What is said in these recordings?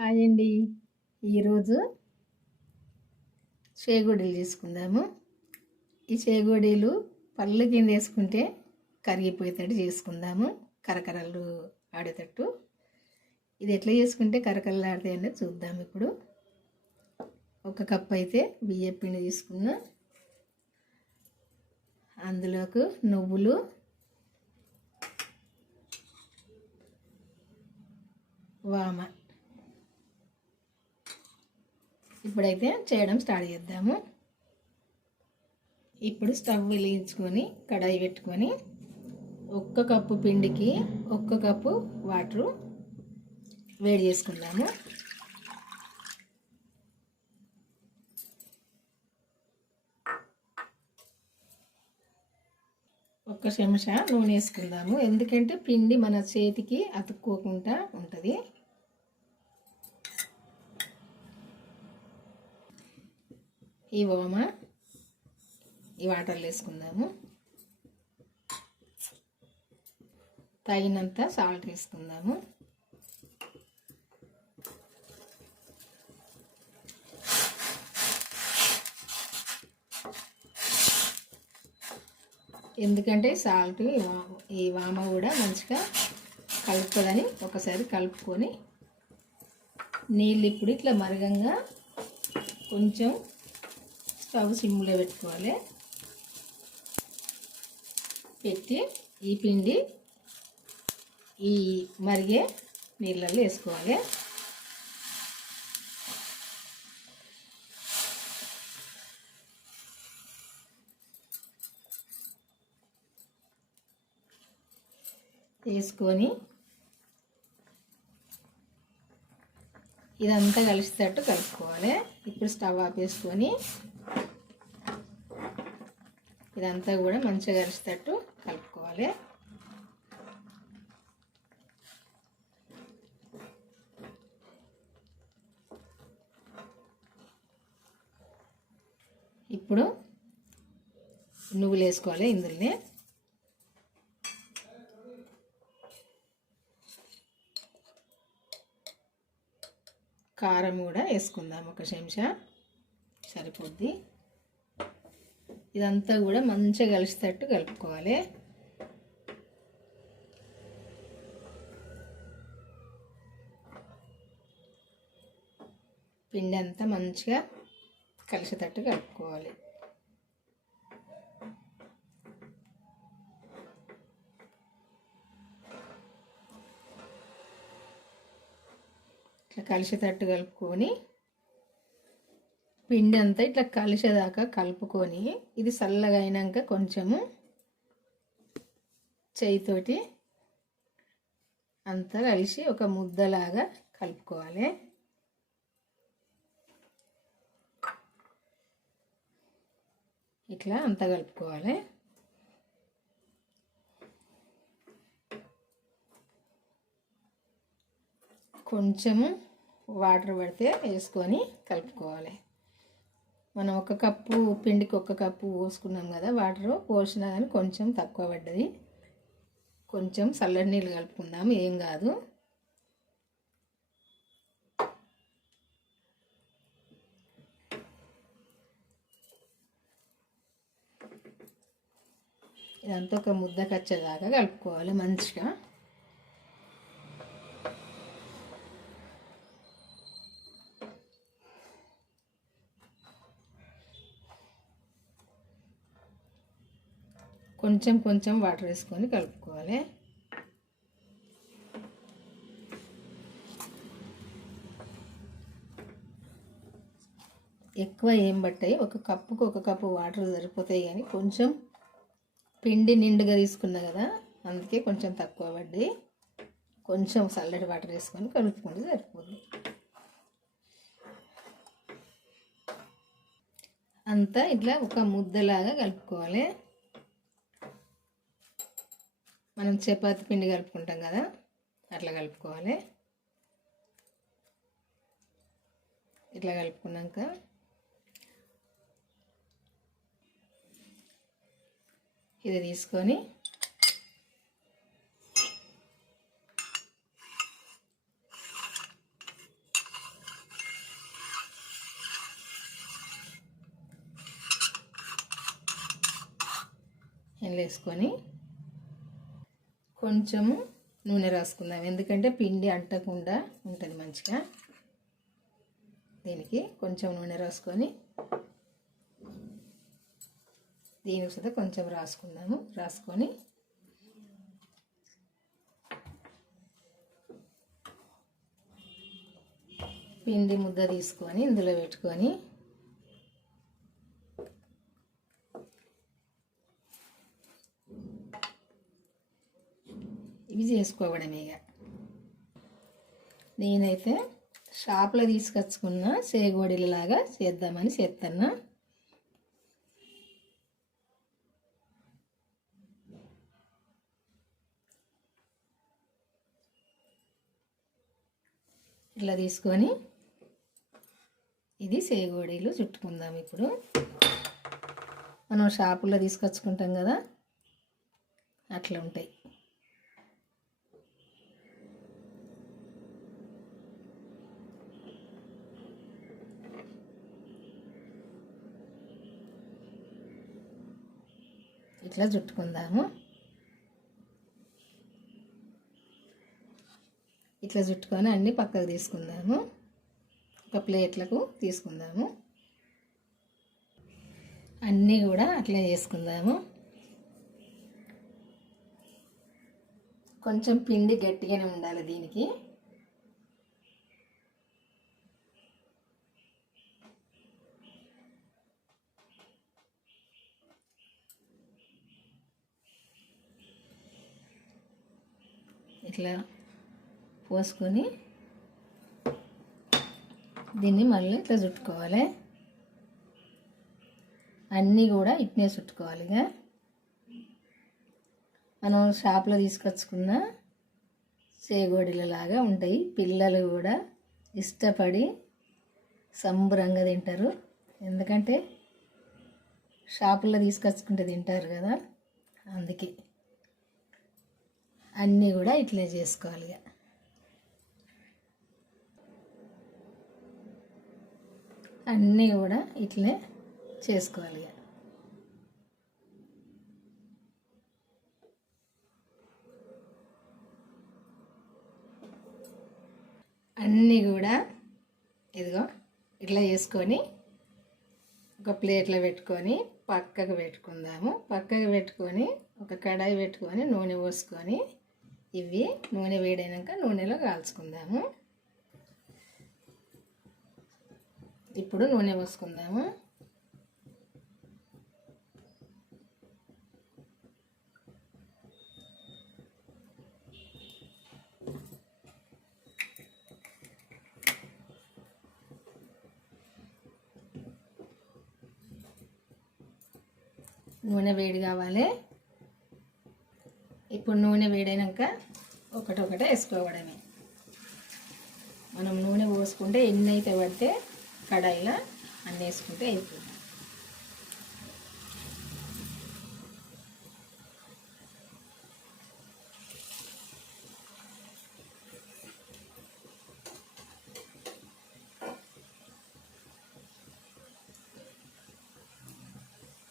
Hi అండి ఈరోజు చేగోడీలు చేసుకుందాము. ఈ చేగోడీలు పళ్ళు కింద వేసుకుంటే కరిగిపోయేటట్టు చేసుకుందాము. కరకరలు ఆడేటట్టు. ఇది ఎట్లా చేసుకుంటే కరకరలు ఆడతాయనేది చూద్దాం ఇప్పుడు. ఒక కప్ అయితే బియ్య పిండి తీసుకున్నా. అందులోకి నువ్వులు. వామ. ఇప్పుడైతే చేయడం స్టార్ట్ చేద్దాము. ఇప్పుడు స్టవ్ వెలిగించుకొని కడాయి పెట్టుకొని ఒక్క కప్పు పిండికి ఒక్క కప్పు వాటరు వేడి చేసుకుందాము. ఒక్క చెంచా నూనె వేసుకుందాము. ఎందుకంటే పిండి మన చేతికి అతుక్కోకుండా ఉంటుంది. ఈ ఓమ ఈ వాటర్లో వేసుకుందాము. తగినంత సాల్ట్ వేసుకుందాము. ఎందుకంటే సాల్ట్ ఈ వామ ఈ వామ కూడా మంచిగా కలుపుతుందని ఒకసారి కలుపుకొని నీళ్ళు ఇప్పుడు ఇట్లా మరగంగా కొంచెం స్టవ్ సిమ్లో పెట్టుకోవాలి. పెట్టి ఈ పిండి ఈ మరిగే నీళ్ళల్లో వేసుకోవాలి. వేసుకొని ఇదంతా కలిసేటట్టు కలుపుకోవాలి. ఇప్పుడు స్టవ్ ఆపేసుకొని ఇదంతా కూడా మంచిగా కలిసేటట్టు కలుపుకోవాలి. ఇప్పుడు నువ్వులు వేసుకోవాలి ఇందులోనే. కారం కూడా వేసుకుందాం ఒక చెంచా. సరిపోద్ది. ఇదంతా కూడా మంచిగా కలిసేటట్టు కలుపుకోవాలి. పిండి అంతా మంచిగా కలిసేటట్టు కలుపుకోవాలి. ఇట్లా కలిసేటట్టు కలుపుకొని పిండి అంతా ఇట్లా కలిసేదాకా కలుపుకొని ఇది చల్లగా అయినాక కొంచెము చేయితోటి అంతా కలిసి ఒక ముద్దలాగా కలుపుకోవాలి. ఇట్లా అంతా కలుపుకోవాలి. కొంచెము వాటర్ పడితే వేసుకొని కలుపుకోవాలి. మనం ఒక కప్పు పిండికి ఒక కప్పు పోసుకున్నాం కదా వాటర్ పోసినా కానీ కొంచెం తక్కువ పడ్డది. కొంచెం చల్లటి నీళ్ళు కలుపుకుందాం ఏం కాదు. ఇదంతా ఒక ముద్దకు వచ్చేదాకా కలుపుకోవాలి మంచిగా. కొంచెం కొంచెం వాటర్ వేసుకొని కలుపుకోవాలి. ఎక్కువ ఏం పట్టాయి ఒక కప్పుకు ఒక కప్పు వాటర్ సరిపోతాయి కానీ కొంచెం పిండి నిండుగా తీసుకున్నా కదా అందుకే కొంచెం తక్కువ పడ్డి కొంచెం చల్లటి వాటర్ వేసుకొని కలుపుకుంటే సరిపోతుంది అంతా ఇట్లా ఒక ముద్దలాగా కలుపుకోవాలి. మనం చపాతి పిండి కలుపుకుంటాం కదా అట్లా కలుపుకోవాలి. ఇట్లా కలుపుకున్నాక ఇది తీసుకొని ఎండలేసుకొని కొంచెము నూనె రాసుకుందాం. ఎందుకంటే పిండి అంటకుండా ఉంటుంది మంచిగా. దీనికి కొంచెం నూనె రాసుకొని దీనికి సుధా కొంచెం రాసుకుందాము. రాసుకొని పిండి ముద్ద తీసుకొని ఇందులో పెట్టుకొని ఇవి చేసుకోవడమే ఇక. నేనైతే షాప్లో తీసుకొచ్చుకున్న సేగోడీలలాగా చేద్దామని చేస్తున్నా ఇట్లా తీసుకొని ఇది సేగోడీలు చుట్టుకుందాం ఇప్పుడు. మనం షాపుల్లో తీసుకొచ్చుకుంటాం కదా అట్లా ఉంటాయి ఇట్లా చుట్టుకుందాము. ఇట్లా చుట్టుకొని అన్నీ పక్కకు తీసుకుందాము. ఒక ప్లేట్లకు తీసుకుందాము. అన్నీ కూడా అట్లా చేసుకుందాము. కొంచెం పిండి గట్టిగానే ఉండాలి దీనికి. ఇట్లా పోసుకొని దీన్ని మళ్ళీ ఇట్లా చుట్టుకోవాలి. అన్నీ కూడా ఇట్నే చుట్టుకోవాలి ఇక. మనం షాప్లో తీసుకొచ్చుకున్న చేగోడీలలాగా ఉంటాయి. పిల్లలు కూడా ఇష్టపడి సంబరంగా తింటారు. ఎందుకంటే షాపుల్లో తీసుకొచ్చుకుంటే తింటారు కదా అందుకే. అన్నీ కూడా ఇట్లే చేసుకోవాలి అన్నీ కూడా ఇట్లే చేసుకోవాలి అన్నీ కూడా ఇదిగో ఇట్లా చేసుకొని ఒక ప్లేట్లో పెట్టుకొని పక్కకు పెట్టుకుందాము. పక్కకు పెట్టుకొని ఒక కడాయి పెట్టుకొని నూనె పోసుకొని ఇవి నూనె వేడైనాక నూనెలో కాల్చుకుందాము. ఇప్పుడు నూనె పోసుకుందాము. నూనె వేడి కావాలి. ఇప్పుడు నూనె వేడైనాక ఒకటొకటే వేసుకోవడమే. మనం నూనె పోసుకుంటే ఎన్ని అయితే పడితే కడాయిలో అన్నీ వేసుకుంటే అయిపోతుంది.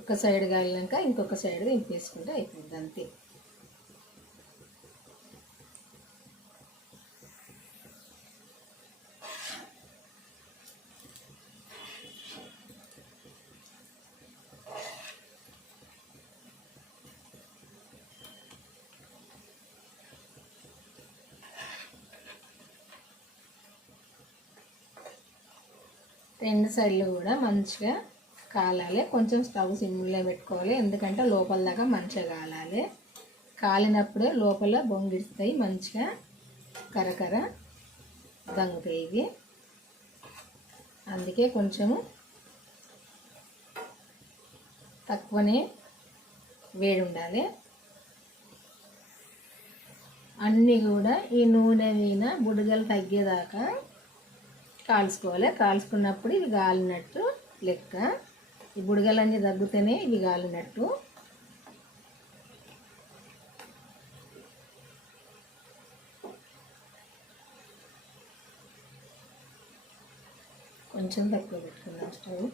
ఒక సైడ్ కాలినాక ఇంకొక సైడ్ ఇంపేసుకుంటే అయిపోతుంది అంతే. రెండు సైడ్లు కూడా మంచిగా కాలాలి. కొంచెం స్టవ్ సిమ్లో పెట్టుకోవాలి. ఎందుకంటే లోపల దాకా మంచిగా కాలాలి. కాలినప్పుడే లోపల బొంగిస్తాయి. మంచిగా కరకర దంగుతాయి ఇవి. అందుకే కొంచెము తక్కువనే వేడి ఉండాలి. అన్నీ కూడా ఈ నూనె అయినా బుడగలు తగ్గేదాకా కాల్చుకోవాలి. కాల్చుకున్నప్పుడు ఇవి గాలినట్టు లెక్క. ఈ బుడగలన్నీ తగ్గుతూనే ఇవి గాలినట్టు. కొంచెం తక్కువ పెట్టుకుందాం స్టవ్.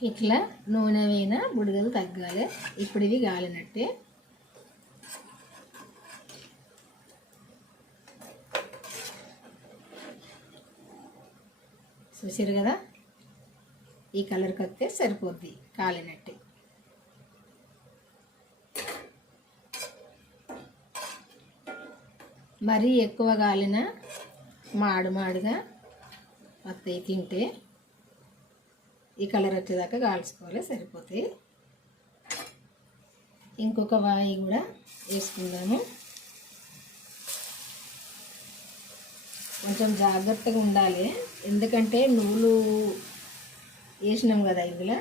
ఇట్లా నూనె వేయిన బుడగలు తగ్గాలి. ఇప్పుడు ఇవి గాలినట్టే. చూసారు కదా? ఈ కలర్కి వస్తే సరిపోద్ది కాలినట్టే మరీ ఎక్కువ కాలిన మాడు మాడుగా వస్తాయి తింటే. ఈ కలర్ వచ్చేదాకా కాల్చుకోవాలి సరిపోతాయి. ఇంకొక వాయి కూడా వేసుకుందాము. కొంచెం జాగ్రత్తగా ఉండాలి. ఎందుకంటే నూలు వేసినాం కదా ఇందులో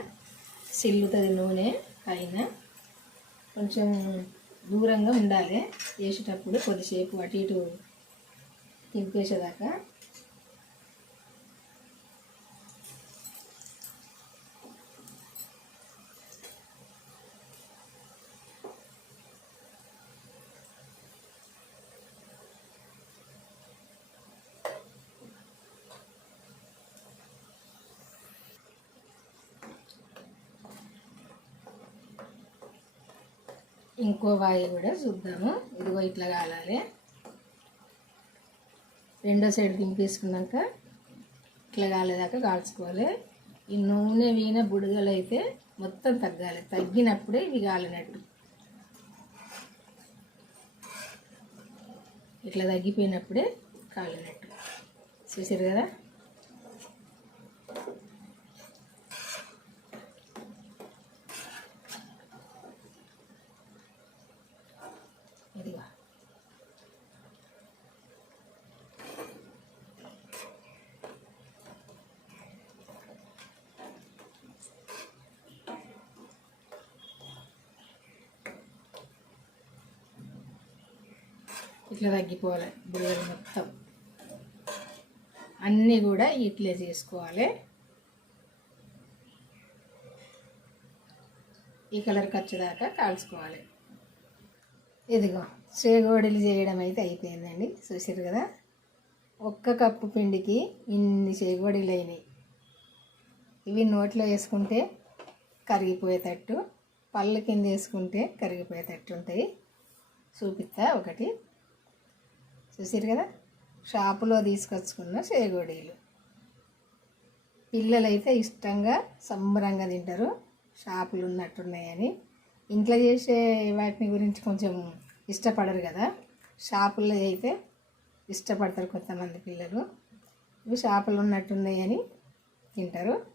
సిల్లుతుంది నూనె పైన. కొంచెం దూరంగా ఉండాలి. వేసేటప్పుడు కొద్దిసేపు అటు ఇటు తింపేసేదాకా ఇంకో వాయి కూడా చూద్దాము. ఇదిగో ఇట్లా కాలాలి. రెండో సైడ్ దింపేసుకున్నాక ఇట్లా కాలేదాకా కాల్చుకోవాలి. ఈ నూనె వీణ బుడగలు అయితే మొత్తం తగ్గాలి. తగ్గినప్పుడే ఇవి కాలినట్టు. ఇట్లా తగ్గిపోయినప్పుడే కాలినట్టు. చూసారు కదా ఇదిగో ఇట్లా తగ్గిపోవాలి బుడగలు మొత్తం. అన్నీ కూడా ఇట్లే చేసుకోవాలి. ఈ కలర్కి వచ్చేదాకా కాల్చుకోవాలి. ఇదిగో చేగోడలు చేయడం అయితే అయిపోయిందండి. చూసారు కదా? ఒక్క కప్పు పిండికి ఇన్ని చేగోడీలు అయినాయి. ఇవి నోట్లో వేసుకుంటే కరిగిపోయేటట్టు పళ్ళ కింద వేసుకుంటే కరిగిపోయేటట్టు ఉంటాయి. చూపిస్తా ఒకటి. చూసారు కదా? షాపులో తీసుకొచ్చుకున్న చేగోడీలు. పిల్లలైతే ఇష్టంగా సంబరంగా తింటారు. షాపులు ఉన్నట్టున్నాయని ఇంట్లో చేసే వాటిని గురించి కొంచెం ఇష్టపడరు కదా? షాపుల్లో అయితే ఇష్టపడతారు కొంతమంది పిల్లలు. ఇవి షాపులు ఉన్నట్టున్నాయని తింటారు.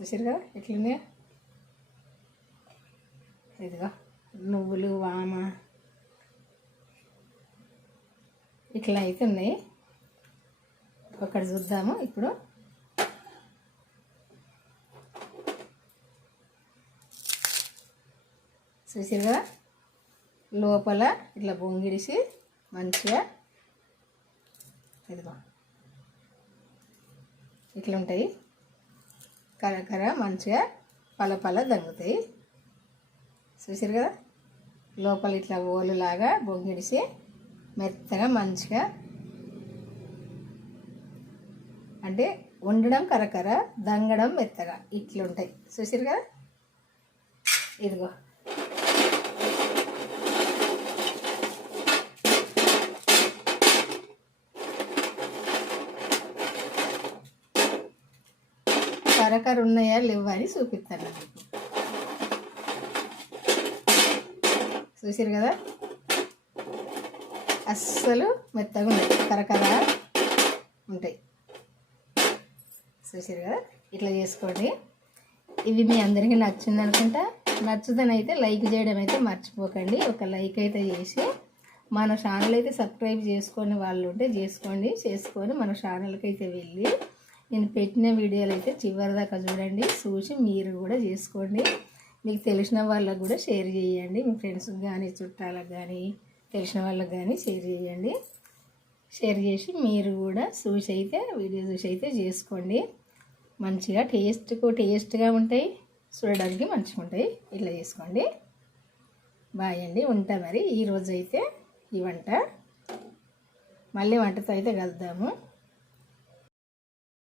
చూసారు కదా? ఎట్లున్నాయో? ఇదిగో నువ్వులు వామ ఇట్లా అవుతున్నాయి ఉన్నాయి ఒకటి చూద్దాము ఇప్పుడు. చూసారు కదా? లోపల ఇట్లా బొంగిడిసి మంచిగా ఇదిగో. ఇట్లా ఉంటాయి కరకర మంచిగా పలపల దంగుతాయి. చూసారు కదా? లోపల ఇట్లా ఓలులాగా బొంగిడిసి మెత్తగా మంచిగా అంటే వండడం కరకర దంగడం మెత్తగా ఇట్లుంటాయి చూసారు కదా? ఇదిగో. కరకర ఉన్నాయా లేవా అని చూపిస్తాను. మీకు చూసారు కదా? అస్సలు మెత్తగా ఉంటాయి కరకర ఉంటాయి. చూసారు కదా? ఇట్లా చేసుకోండి. ఇవి మీ అందరికీ నచ్చింది అనుకుంటా. నచ్చుదని అయితే లైక్ చేయడం అయితే మర్చిపోకండి. ఒక లైక్ అయితే చేసి మన ఛానల్ అయితే సబ్స్క్రైబ్ చేసుకొని వాళ్ళు ఉంటే చేసుకోండి. చేసుకొని మన ఛానల్కి అయితే వెళ్ళి నేను పెట్టిన వీడియోలు అయితే చివరి దాకా చూడండి. చూసి మీరు కూడా చేసుకోండి. మీకు తెలిసిన వాళ్ళకు కూడా షేర్ చేయండి. మీ ఫ్రెండ్స్కి కానీ చుట్టాలకు కానీ తెలిసిన వాళ్ళకి కానీ షేర్ చేయండి. షేర్ చేసి మీరు కూడా చూసి అయితే వీడియో చూసి అయితే చేసుకోండి. మంచిగా టేస్ట్కు టేస్ట్గా ఉంటాయి. చూడడానికి మంచిగా ఉంటాయి. ఇట్లా చేసుకోండి. బాయ్ అండి. ఉంటా మరి. ఈరోజు అయితే ఈ వంట. మళ్ళీ వంటతో అయితే కలుద్దాము.